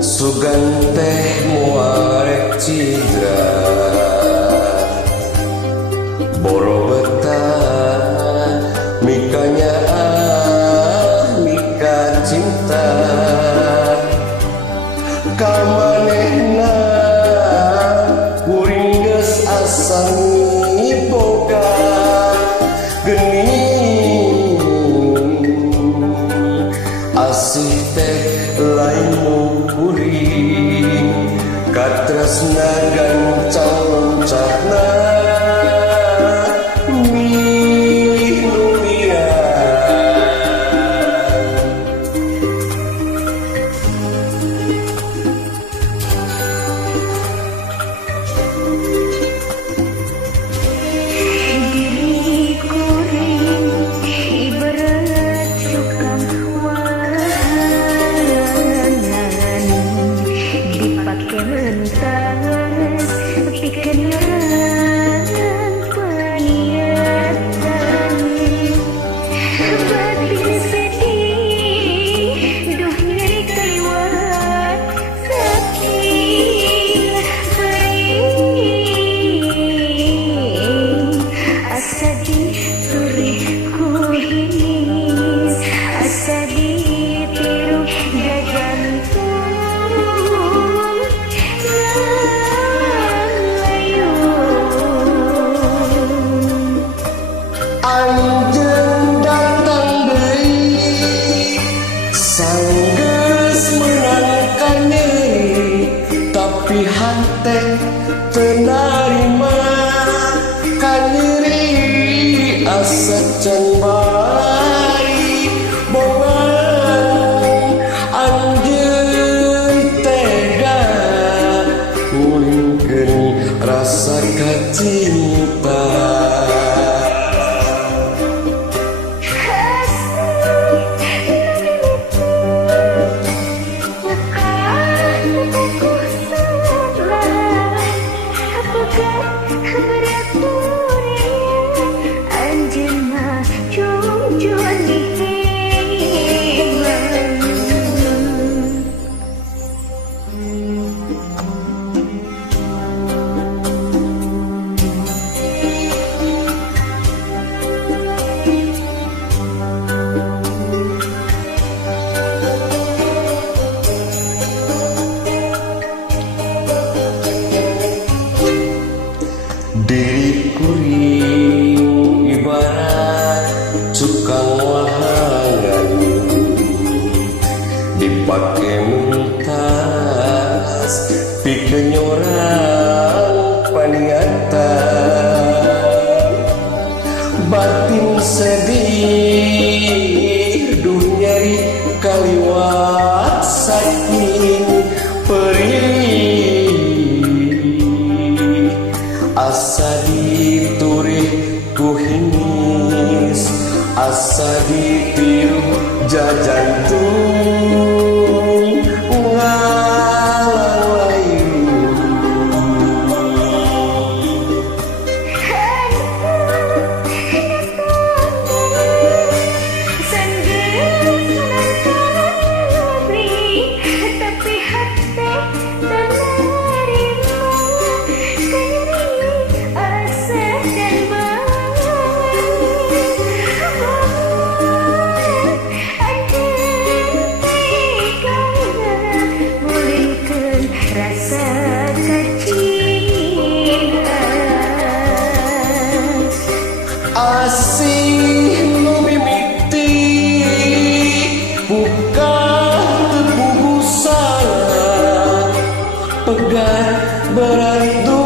Sugan teh muarek cidra boro betah mikanya mika cinta kamanehna kuring geus asa boga geuning asih teh lain kuring katresna gancang loncatna milih nu anjeun datang deui sanggeus menangkan nyeri tapi hate teu narima ka nyeri asa can bari bongan anjeun tega ngulingkeun rasa kacinta. Diri kuring ibarat cukang wahangan dipake muntas pikeun nyorang paniatan batin sedih duh nyeri kaliwat saking perih asa diturih ku hingis asa ditiru jajantung ngalang layu asih nu mimiti bukan tebusan pegat berat